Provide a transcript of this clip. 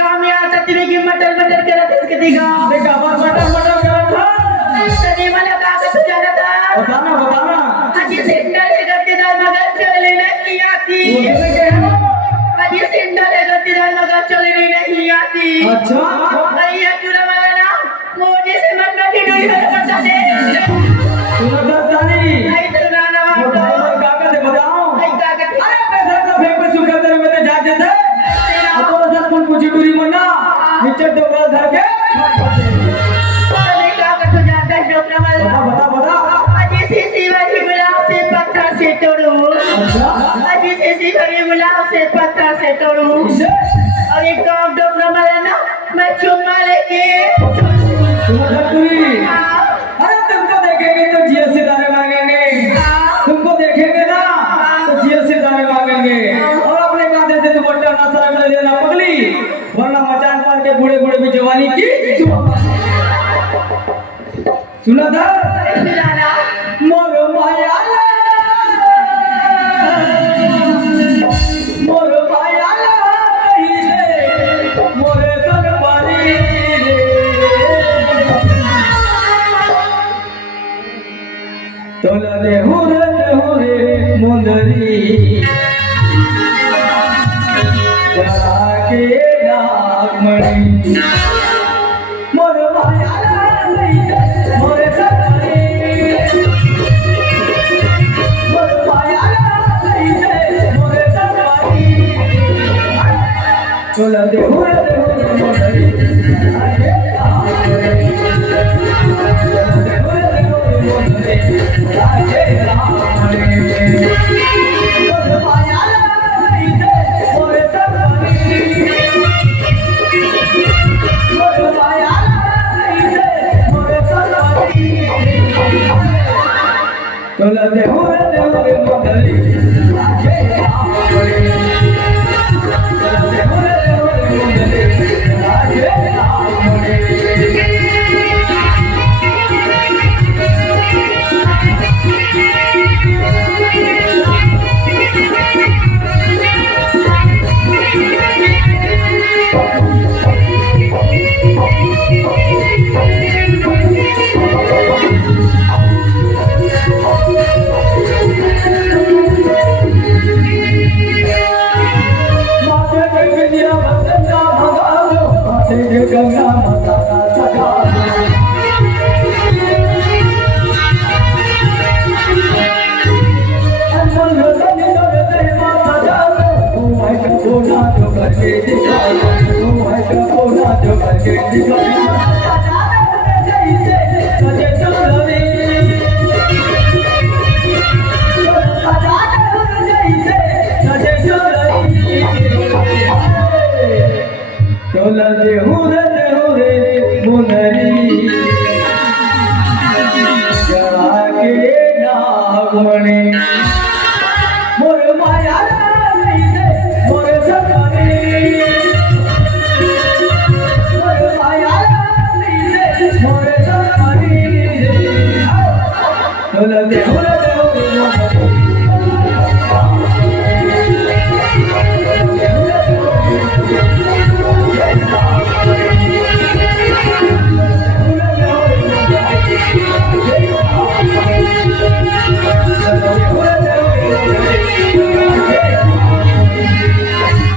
गाँव में आता तेरे की मटर मटर करत इसके दिखा देखा बस मटर मटर करत था तने मला कागज जाना था बताना आज ये सेंडा ले करते दाल मगर चलने नहीं आती उसने क्या है आज ये सेंडा ले करते दाल मगर चलने नहीं आती अच्छा भाई ये पूरा वाला ना मोजे से मन में डोई है बता दे सुनो दस्तानी आई तो ना कागज है बताओ आई कागज अरे पैसा तो फेंक पे सुखा तेरे में तो जा जाते अब तो सब कुछ कुछ दूरी मना नीचे डोरा धर के तने कागज तो जाता है डोकरा वाला बता आज ये शिवाजी गुलाब से पत्थर से तोड़ू आज ये शिवाजी गुलाब से पत्थर से तोड़ू और एक गाँव डोकरा वाला ना मैं चुम्मा लेके अरे तुमको देखेंगे तो जीएसटी दाने मांगेंगे तुमको देखेंगे ना तो जीएसटी दाने मांगेंगे और अपने कांधे से दुपट्टा ना सर में लेना पगली वरना मचान पार के बूढ़े बूढ़े भी जवानी की सुना था मोर माया मोर माया मोरे संग पानी तोला देहुरे मुंदरी जरा के नागमणि मोर माया मोरे सखी मोर माया मोरे सखी तोला देहुरे मुंदरी जरा के नागमणि गंगा माता सजा अनमोल रतन दे माता जाओ ओ है कपोना जो करके दिखा ओ है कपोना जो करके दिखा सजे चलनी सजे चलनी तोला दे